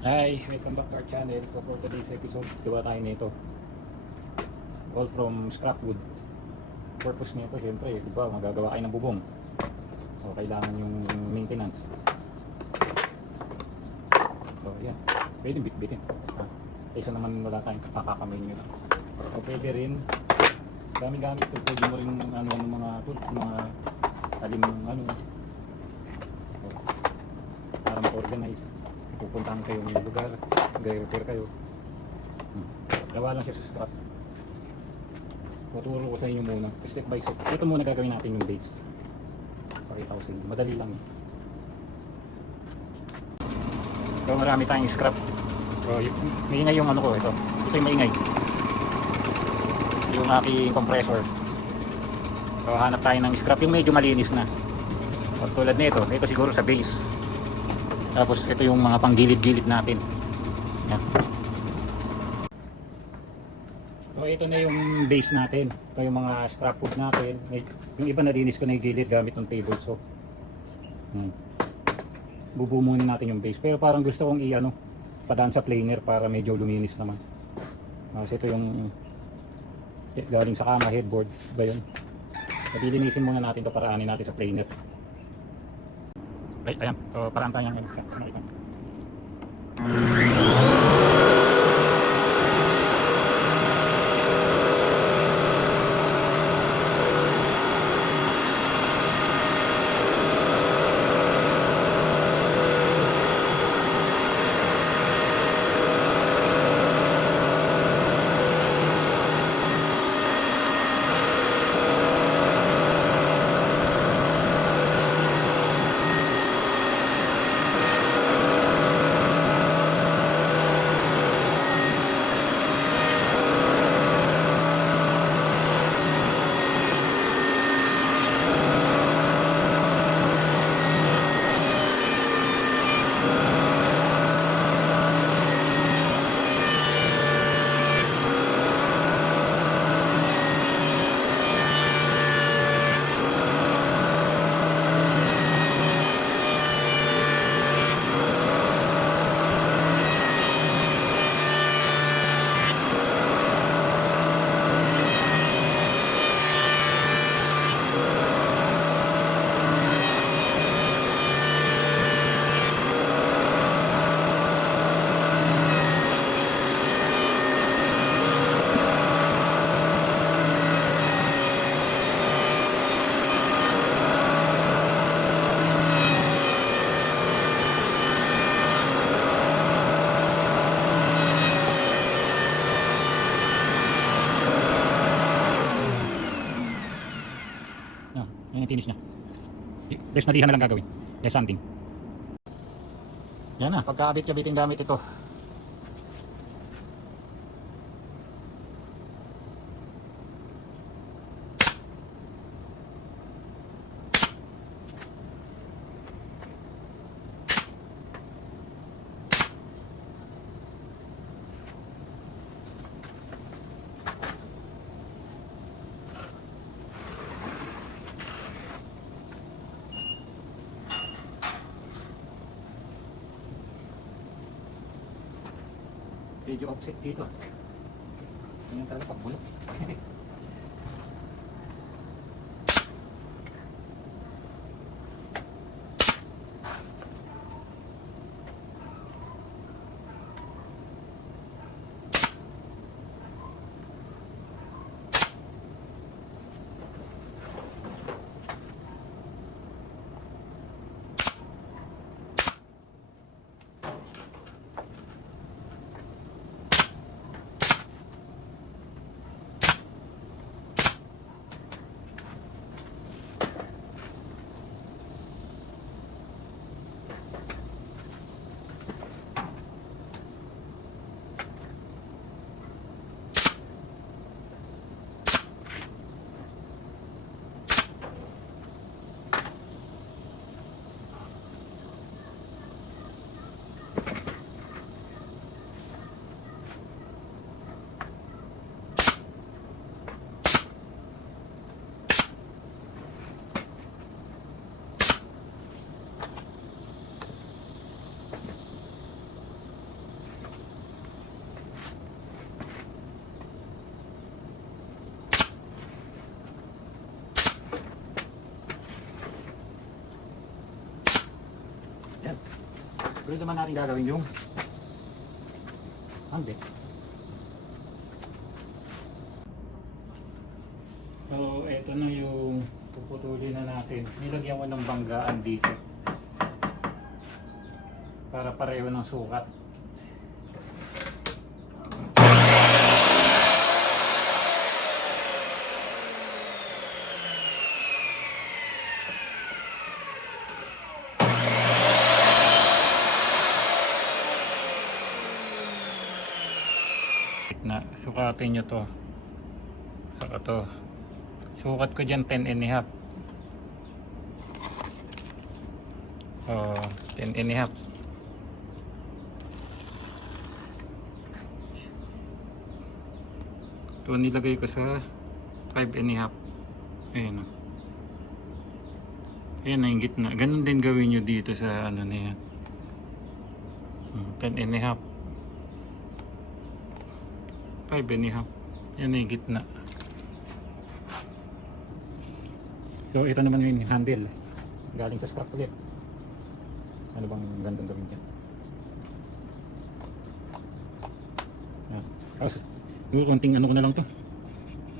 Hi, welcome back to our channel. So for today's episode, gawa tayo nito. All from scrap wood. Purpose nito, syempre, di ba, magagawa kayo ng bubong. O kailangan yung maintenance. So yan, pwede bit-bitin. Kaysa naman wala tayong kakakamay nyo. O pwede rin, gamit-gamit ito. Pwede mo rin mga tools, mga talim ng para ma-organize. Pupuntahan kayo ng lugar, gaya-repair kayo. Gawa lang siya sa scrap. Tuturo ko sa inyo muna, step by step. Ito muna gagawin natin yung base. Pakita ko sa inyo, madali lang eh. So marami tayong scrap. So maingay yung ko, ito. Ito yung maingay. Yung aking compressor. So hanap tayo ng scrap, yung medyo malinis na. So, tulad nito, ito siguro sa base. Tapos ito yung mga panggilid-gilid natin. Yan. So ito na yung base natin. Ito yung mga scrap wood natin. Yung iba nalinis ko na yung gilid gamit ng table saw. Bubuo muna natin yung base. Pero parang gusto kong padaan sa planer para medyo luminis naman. So ito yung galing sa kama, headboard ba yun. Lilinisin muna natin ito, paraanin natin sa planer. Right, ayan. So, parang tayo yung isa. Yan yung finish niya. There's nalihan na lang gagawin. There's something. Yan na, pagkaabit-kabitin gamit ito. Medyo offset dito. Ganyan talaga pagbulok. Sunod naman natin gagawin yung handi. So, eto na yung puputulin na natin. Nilagyan ko ng banggaan dito para pareho ng sukat. Na sukatin nyo to. Saka to. Sukat ko dyan 10 and a half. Oh, 10 and a half. Ito nilagay ko sa 5 and a half. Ayan o. Ayan na yung gitna. Ganun din gawin nyo dito sa ano na yan. 10 and a half. 5 and a half. Yan na yung gitna. So ito naman yung handle. Galing sa scrap ulit. Ano bang gandang gawin dyan? Yan. Tapos konting ano ko na lang to.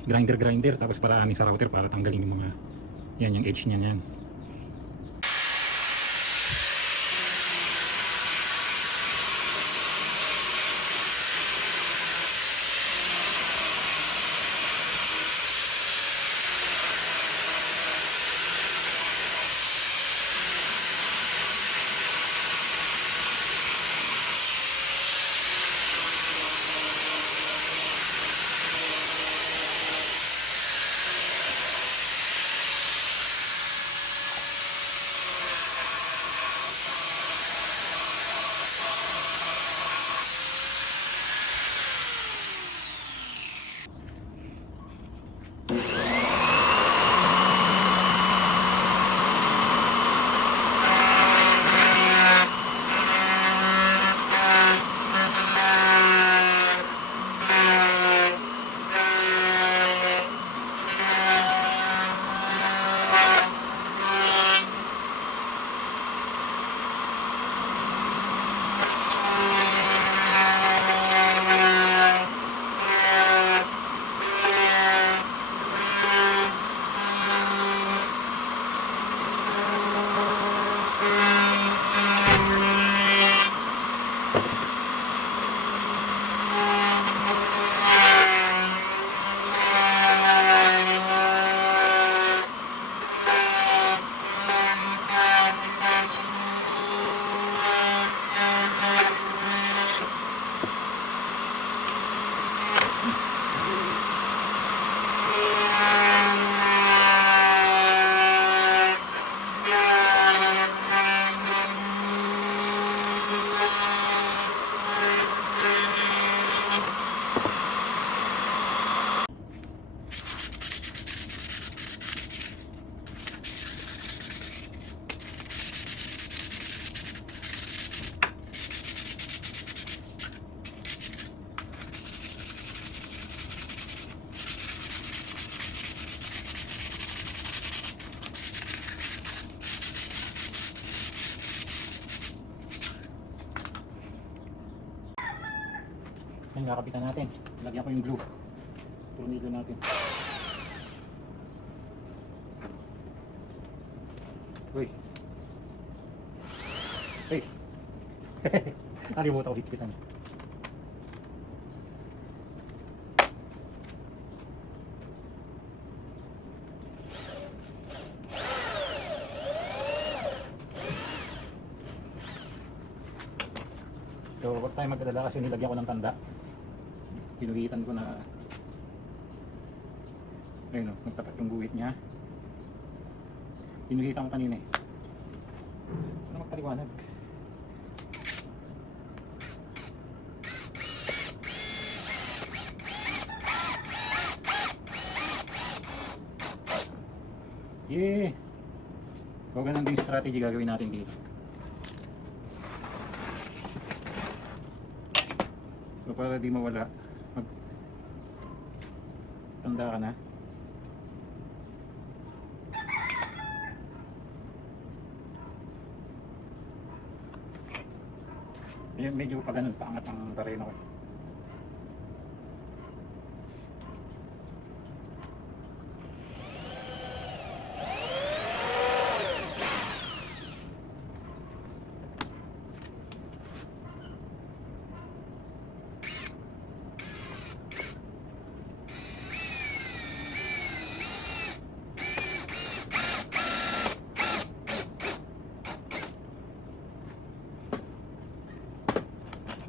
Grinder. Tapos paraanin sa router para tanggalin yung mga yan yung edge niyan yan. Yan, kakapitan natin. Lagyan ko yung glue. Tornilyo natin. Uy. Uy. Nakalimutan ko higpitan. So, huwag tayo magdadala kasi nilagyan ko ng tanda. Pinuhitan ko na ayun o, nagtapat yung guhit niya. Pinuhitan ko kanina eh. Ano magpaliwanag? Yeah! So, ganun din strategy gagawin natin dito. So, para di mawala, tanda ka na. Medyo pa ganun, paangat ang tereno ko.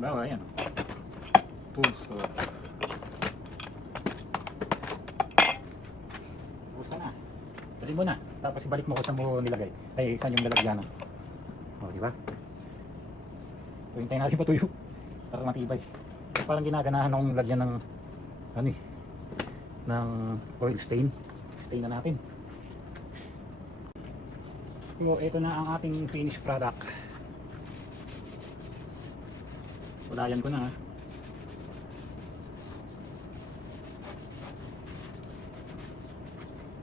Bawa, ayan. Tools. Tapos ka na. Dali mo na. Tapos ibalik mo kung saan mo nilagay. Ay, saan yung lalagyan. O, di ba? So, hintayin natin patuyo. Para matibay. So, parang ginaganahan akong lagyan ng ano eh, ng oil stain. Stain na natin. So, ito na ang ating finished product. Walayan ko na.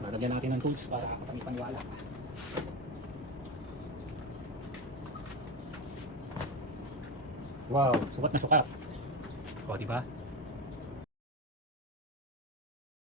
Lalagyan natin ng tools para kapag-paniwala. Wow, sukat na sukat. O, diba?